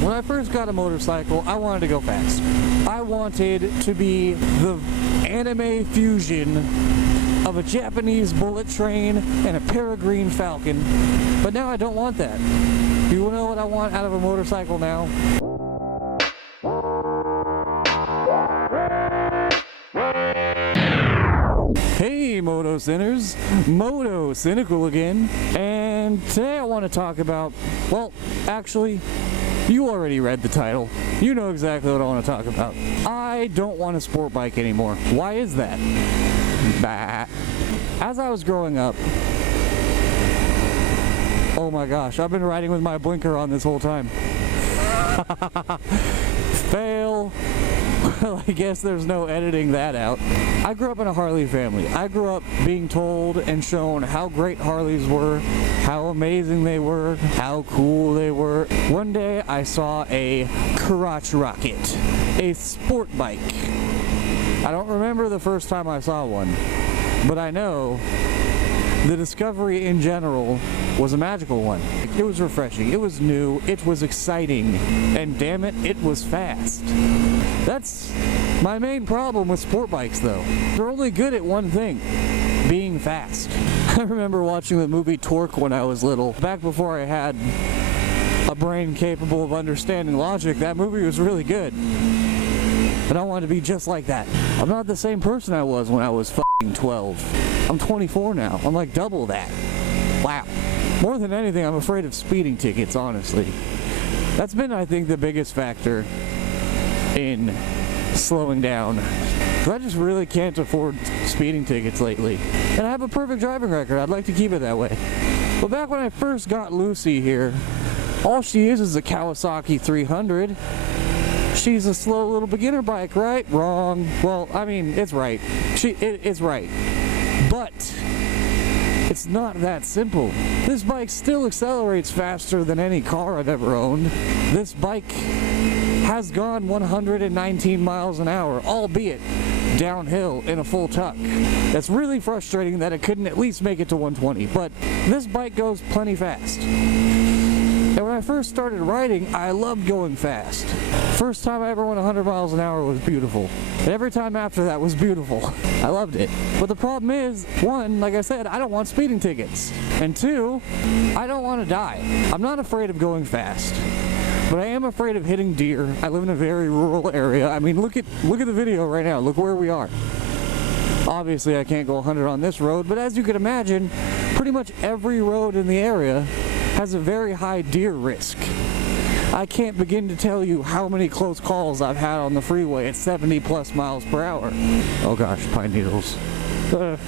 When I first got a motorcycle, I wanted to go fast. I wanted to be the anime fusion of a Japanese bullet train and a peregrine falcon. But now I don't want that. You know what I want out of a motorcycle now? Hey Moto Sinners, MotoCynical again, and today I want to talk about, well, actually, you already read the title. You know exactly what I want to talk about. I don't want a sport bike anymore. Why is that? Bah. As I was growing up, oh my gosh, I've been riding with my blinker on this whole time. Fail. Well, I guess there's no editing that out. I grew up in a Harley family. I grew up being told and shown how great Harleys were, how amazing they were, how cool they were. One day I saw a crotch rocket, a sport bike. I don't remember the first time I saw one, but I know the discovery in general was a magical one. It was refreshing, it was new, it was exciting, and damn it, it was fast. That's my main problem with sport bikes though. They're only good at one thing, being fast. I remember watching the movie Torque when I was little. Back before I had a brain capable of understanding logic, that movie was really good. And I want to be just like that. I'm not the same person I was when I was f***ing 12. I'm 24 now. I'm like double that. Wow. More than anything, I'm afraid of speeding tickets, honestly. That's been, I think, the biggest factor in slowing down. I just really can't afford speeding tickets lately. And I have a perfect driving record. I'd like to keep it that way. But back when I first got Lucy here, all she is a Kawasaki 300. She's a slow little beginner bike, right? Wrong. Well, I mean, it's right. It's right. But it's not that simple. This bike still accelerates faster than any car I've ever owned. This bike has gone 119 miles an hour, albeit downhill in a full tuck. It's really frustrating that it couldn't at least make it to 120, but this bike goes plenty fast. And when I first started riding, I loved going fast. First time I ever went 100 miles an hour was beautiful. And every time after that was beautiful. I loved it. But the problem is, one, like I said, I don't want speeding tickets. And two, I don't want to die. I'm not afraid of going fast, but I am afraid of hitting deer. I live in a very rural area. I mean, look at the video right now. Look where we are. Obviously, I can't go 100 on this road, but as you can imagine, pretty much every road in the area has a very high deer risk. I can't begin to tell you how many close calls I've had on the freeway at 70 plus miles per hour. Oh gosh, pine needles. The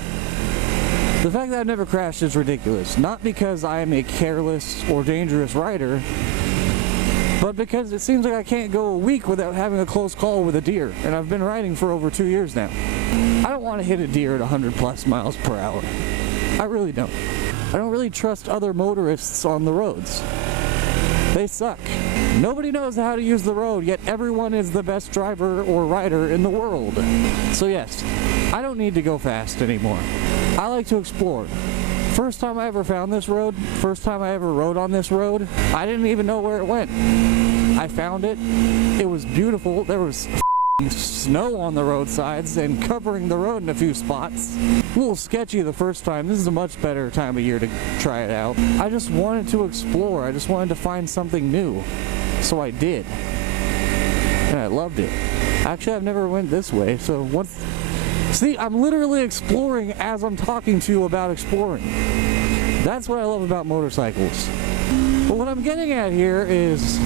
fact that I've never crashed is ridiculous. Not because I am a careless or dangerous rider, but because it seems like I can't go a week without having a close call with a deer, and I've been riding for over 2 years now. I don't want to hit a deer at 100 plus miles per hour. I really don't. I don't really trust other motorists on the roads. They suck. Nobody knows how to use the road, yet everyone is the best driver or rider in the world. So yes, I don't need to go fast anymore. I like to explore. First time I ever found this road, first time I ever rode on this road, I didn't even know where it went. I found it. It was beautiful. There was snow on the roadsides and covering the road in a few spots. A little sketchy the first time. This is a much better time of year to try it out. I just wanted to explore. I just wanted to find something new. So I did. And I loved it. Actually, I've never went this way, so what's... See, I'm literally exploring as I'm talking to you about exploring. That's what I love about motorcycles. But what I'm getting at here is,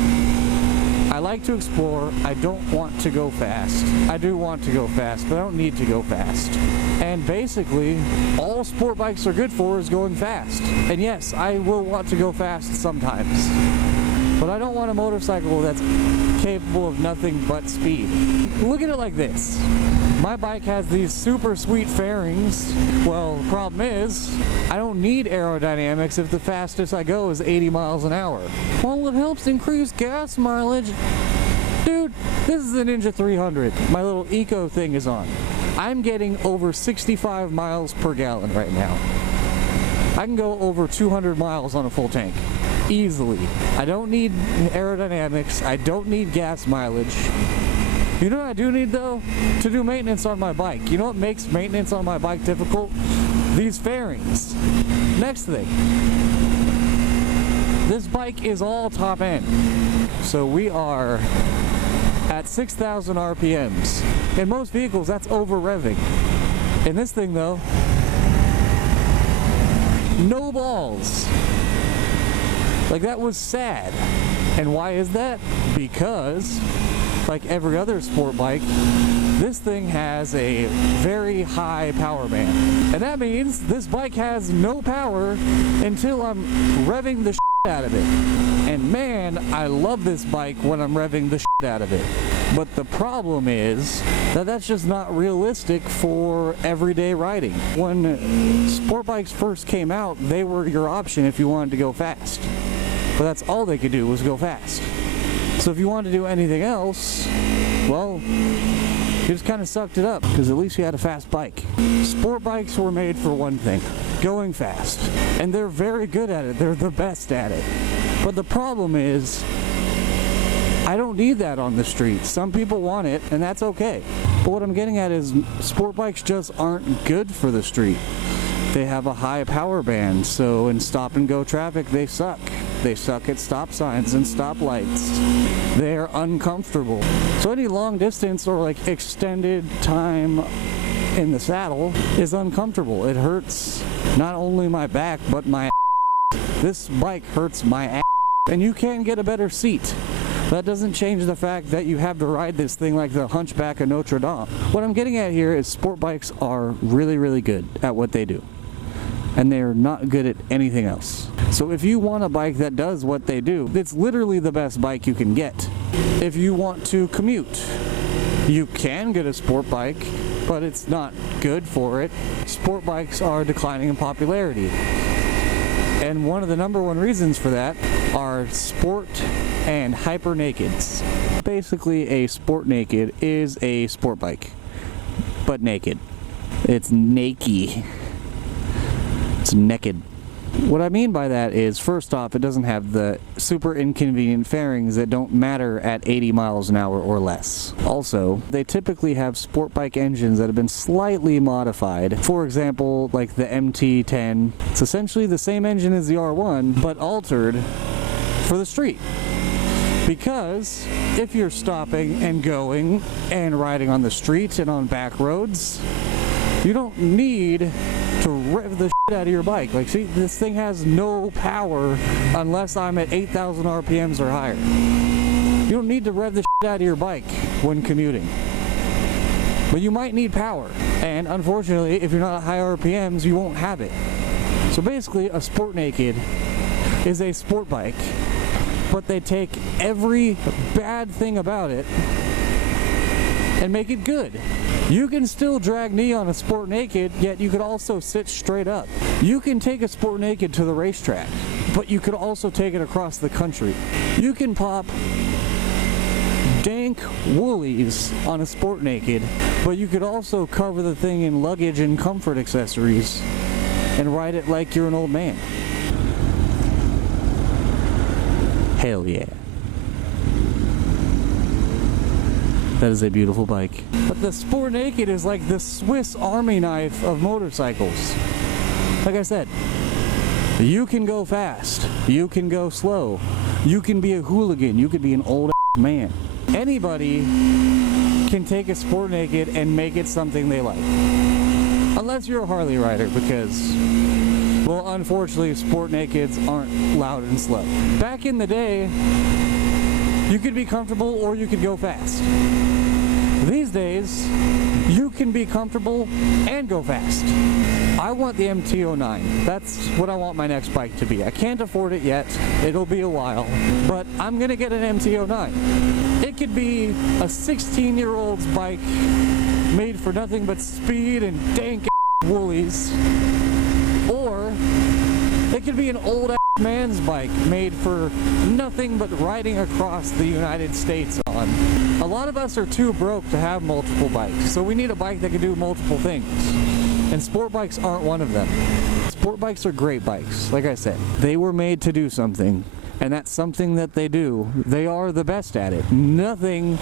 I like to explore. I don't want to go fast. I do want to go fast, but I don't need to go fast. And basically, all sport bikes are good for is going fast. And yes, I will want to go fast sometimes. But I don't want a motorcycle that's capable of nothing but speed. Look at it like this. My bike has these super sweet fairings. Well, the problem is, I don't need aerodynamics if the fastest I go is 80 miles an hour. Well, it helps increase gas mileage. Dude, this is a Ninja 300. My little eco thing is on. I'm getting over 65 miles per gallon right now. I can go over 200 miles on a full tank. easily. I don't need aerodynamics. I don't need gas mileage. You know what I do need though? To do maintenance on my bike. You know what makes maintenance on my bike difficult? These fairings. Next thing. This bike is all top end. So we are at 6,000 RPMs. In most vehicles, that's over revving. In this thing though, no balls. Like, that was sad. And why is that? Because, like every other sport bike, this thing has a very high power band. And that means this bike has no power until I'm revving the shit out of it. And man, I love this bike when I'm revving the shit out of it. But the problem is that that's just not realistic for everyday riding. When sport bikes first came out, they were your option if you wanted to go fast. But that's all they could do was go fast. So if you wanted to do anything else, well, you just kind of sucked it up, because at least you had a fast bike. Sport bikes were made for one thing, going fast. And they're very good at it. They're the best at it. But the problem is, I don't need that on the street. Some people want it, and that's okay. But what I'm getting at is, sport bikes just aren't good for the street. They have a high power band, so in stop and go traffic, they suck. They suck at stop signs and stoplights. They're uncomfortable. So any long distance or like extended time in the saddle is uncomfortable. It hurts not only my back, but my ass. This bike hurts my ass. And you can't get a better seat. That doesn't change the fact that you have to ride this thing like the Hunchback of Notre Dame. What I'm getting at here is sport bikes are really, really good at what they do. And they're not good at anything else. So if you want a bike that does what they do, it's literally the best bike you can get. If you want to commute, you can get a sport bike, but it's not good for it. Sport bikes are declining in popularity. And one of the number one reasons for that are sport and hyper nakeds. Basically, a sport naked is a sport bike, but naked. It's naked. It's naked. What I mean by that is, first off, it doesn't have the super inconvenient fairings that don't matter at 80 miles an hour or less. Also, they typically have sport bike engines that have been slightly modified. For example, like the MT-10. It's essentially the same engine as the R1, but altered for the street. Because if you're stopping and going and riding on the street and on back roads, you don't need to rev the shit out of your bike. Like, see, this thing has no power unless I'm at 8,000 RPMs or higher. You don't need to rev the shit out of your bike when commuting. But you might need power. And unfortunately, if you're not at high RPMs, you won't have it. So basically, a Sport Naked is a sport bike, but they take every bad thing about it and make it good. You can still drag knee on a Sport Naked, yet you could also sit straight up. You can take a Sport Naked to the racetrack, but you could also take it across the country. You can pop dank woolies on a Sport Naked, but you could also cover the thing in luggage and comfort accessories and ride it like you're an old man. Hell yeah. That is a beautiful bike. But the Sport Naked is like the Swiss Army knife of motorcycles. Like I said, you can go fast, you can go slow, you can be a hooligan, you could be an old man. Anybody can take a Sport Naked and make it something they like. Unless you're a Harley rider, because, well, unfortunately, Sport Nakeds aren't loud and slow. Back in the day, you could be comfortable or you could go fast. These days, you can be comfortable and go fast. I want the MT-09. That's what I want my next bike to be. I can't afford it yet. It'll be a while. But I'm going to get an MT-09. It could be a 16-year-old's bike made for nothing but speed and dank woolies. Or it could be an old man's bike made for nothing but riding across the United States on. A lot of us are too broke to have multiple bikes, so we need a bike that can do multiple things. And sport bikes aren't one of them. Sport bikes are great bikes, like I said. They were made to do something, And that's something that they do. They are the best at it. Nothing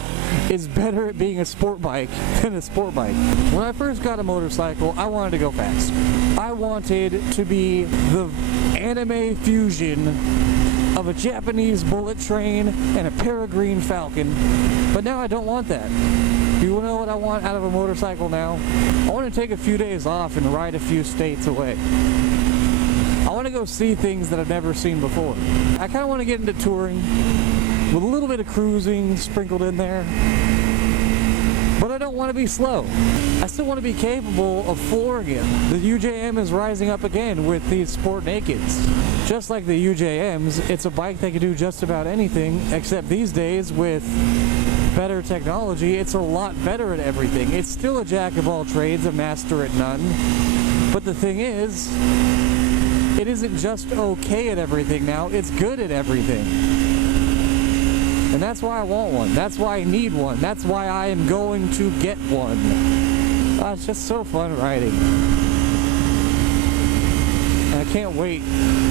is better at being a sport bike than a sport bike. When I first got a motorcycle, I wanted to go fast. I wanted to be the anime fusion of a Japanese bullet train and a peregrine falcon. But now I don't want that. You know what I want out of a motorcycle now? I want to take a few days off and ride a few states away. I want to go see things that I've never seen before. I kind of want to get into touring with a little bit of cruising sprinkled in there. But I don't want to be slow. I still want to be capable of flooring it. The UJM is rising up again with these Sport Nakeds. Just like the UJMs, it's a bike that can do just about anything, except these days with better technology, it's a lot better at everything. It's still a jack of all trades, a master at none. But the thing is, it isn't just okay at everything now, it's good at everything. And that's why I want one. That's why I need one. That's why I am going to get one. It's just so fun riding. And I can't wait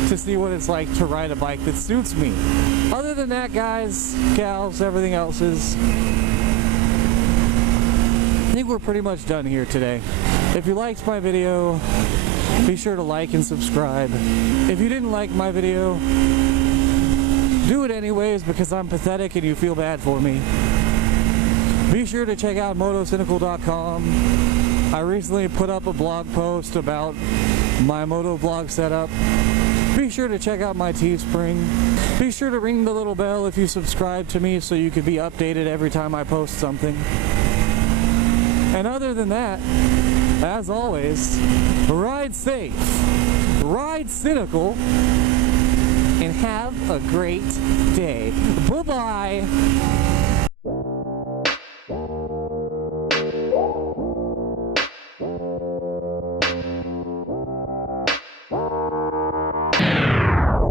to see what it's like to ride a bike that suits me. Other than that, guys, gals, everything else is... I think we're pretty much done here today. If you liked my video, be sure to like and subscribe. If you didn't like my video, do it anyways because I'm pathetic and you feel bad for me. Be sure to check out MotoCynical.com. I recently put up a blog post about my moto vlog setup. Be sure to check out my Teespring. Be sure to ring the little bell if you subscribe to me so you can be updated every time I post something. And other than that, as always, ride safe, ride cynical, and have a great day. Bye-bye.